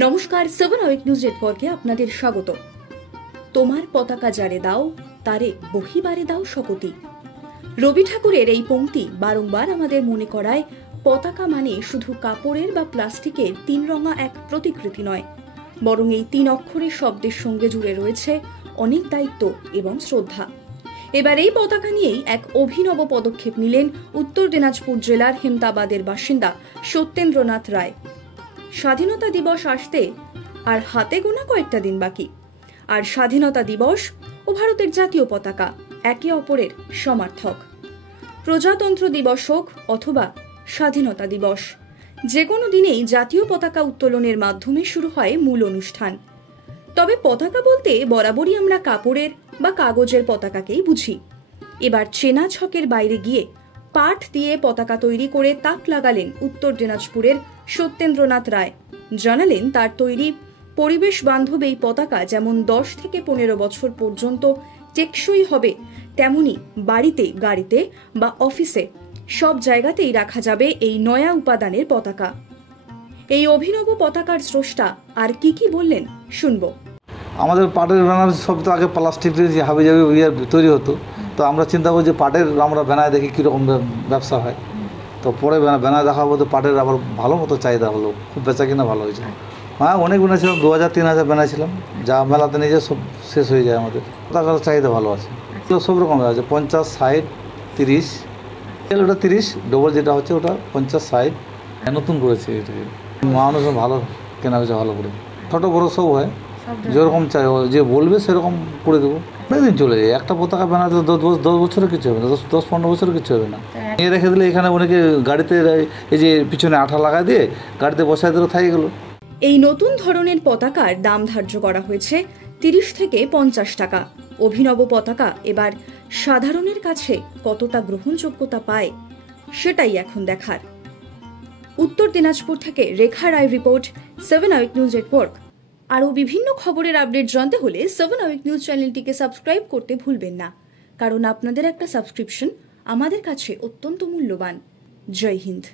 নমস্কার, 7 hour news নেটওয়ার্কে আপনাদের স্বাগত। তোমার পতাকা যারে দাও তারে বহিবারে দাও শকতি। রবি ঠাকুরের এই পংক্তি বারংবার আমাদের মনে করায় পতাকা মানে শুধু কাপড়ের বা প্লাস্টিকের তিন রঙা এক প্রতিকৃতি নয়, বরং এই তিন অক্ষরের শব্দের সঙ্গে জুড়ে রয়েছে অনেক দায়িত্ব এবং শ্রদ্ধা। এবার এই পতাকা নিয়েই এক অভিনব পদক্ষেপ নিলেন উত্তর দিনাজপুর জেলার হেমতাবাদের বাসিন্দা সত্যেন্দ্রনাথ রায়। স্বাধীনতা দিবস আসতে আর হাতে গোনা কয়েকটা দিন বাকি, আর স্বাধীনতা দিবস ও ভারতের জাতীয় পতাকা একে অপরের সমার্থক। প্রজাতন্ত্র দিবস হোক অথবা স্বাধীনতা দিবস, যে কোনো দিনেই জাতীয় পতাকা উত্তোলনের মাধ্যমে শুরু হয় মূল অনুষ্ঠান। তবে পতাকা বলতে বরাবরই আমরা কাপড়ের বা কাগজের পতাকাকেই বুঝি। এবার চেনা ছকের বাইরে গিয়ে পাট দিয়ে পতাকা তৈরি করে তাক লাগালেন উত্তর দিনাজপুরের সত্যেন্দ্রনাথ রায়। জানালেন তার তৈরি পরিবেশ বান্ধব এই পতাকা যেমন 10 থেকে 15 বছর পর্যন্ত টেকসই হবে, তেমনি বাড়িতে, গাড়িতে বা অফিসে সব জায়গাতেই রাখা যাবে এই নয়া উপাদানের পতাকা। এই অভিনব পতাকার স্রষ্টা আর কি বললেন শুনবো। আমাদের পাটের ব্যানার সব তো আগে প্লাস্টিক দিয়ে হাবি যাবে তৈরি হতো, তো আমরা চিন্তা করি যে পাটের আমরা ব্যানার দেখি কীরকম ব্যবসা হয়। তো পরে ব্যানার দেখা বলতে পাটের আবার ভালো মতো চাহিদা হলো, খুব বেচা কিনা ভালো হয়েছে। হ্যাঁ, অনেক বানিয়েছিলাম, 2000-3000 বানিয়েছিলাম, যা মেলাতে নিজে সব শেষ হয়ে যায়। আমাদের পতাকার চাহিদা ভালো আছে, সব রকম আছে, 50, 60, 30। ওটা 30 ডবল যেটা হচ্ছে ওটা 50, 60 নতুন করেছে। এটাকে মানুষ ভালো কেনা হয়েছে, ভালো করে ছোটো বড়ো সব হয়, যেরকম চাই যে বলবে সেরকম করে দেবো। অনেকদিন চলে যায়, একটা পতাকা বানাতে 10 বছরের কিছু হবে না, 10-15 বছরের কিছু হবে না। নিয়ে রেখে দিলে এখানে অনেকে গাড়িতে এই যে পিছনে আঠা লাগাই দিয়ে গাড়িতে বসায় দিলে থাই গেল। এই নতুন ধরনের পতাকার দাম ধার্য করা হয়েছে 30 থেকে 50 টাকা। অভিনব পতাকা এবার সাধারণের কাছে কতটা গ্রহণযোগ্যতা পায় সেটাই এখন দেখার। উত্তর দিনাজপুর থেকে রেখা রায় রিপোর্ট, 7 আওয়ার নিউজ নেটওয়ার্ক। আরও বিভিন্ন খবরের আপডেট জানতে হলে 7 আওয়ার নিউজ চ্যানেলটিকে সাবস্ক্রাইব করতে ভুলবেন না, কারণ আপনাদের একটা সাবস্ক্রিপশন আমাদের কাছে অত্যন্ত মূল্যবান। জয় হিন্দ।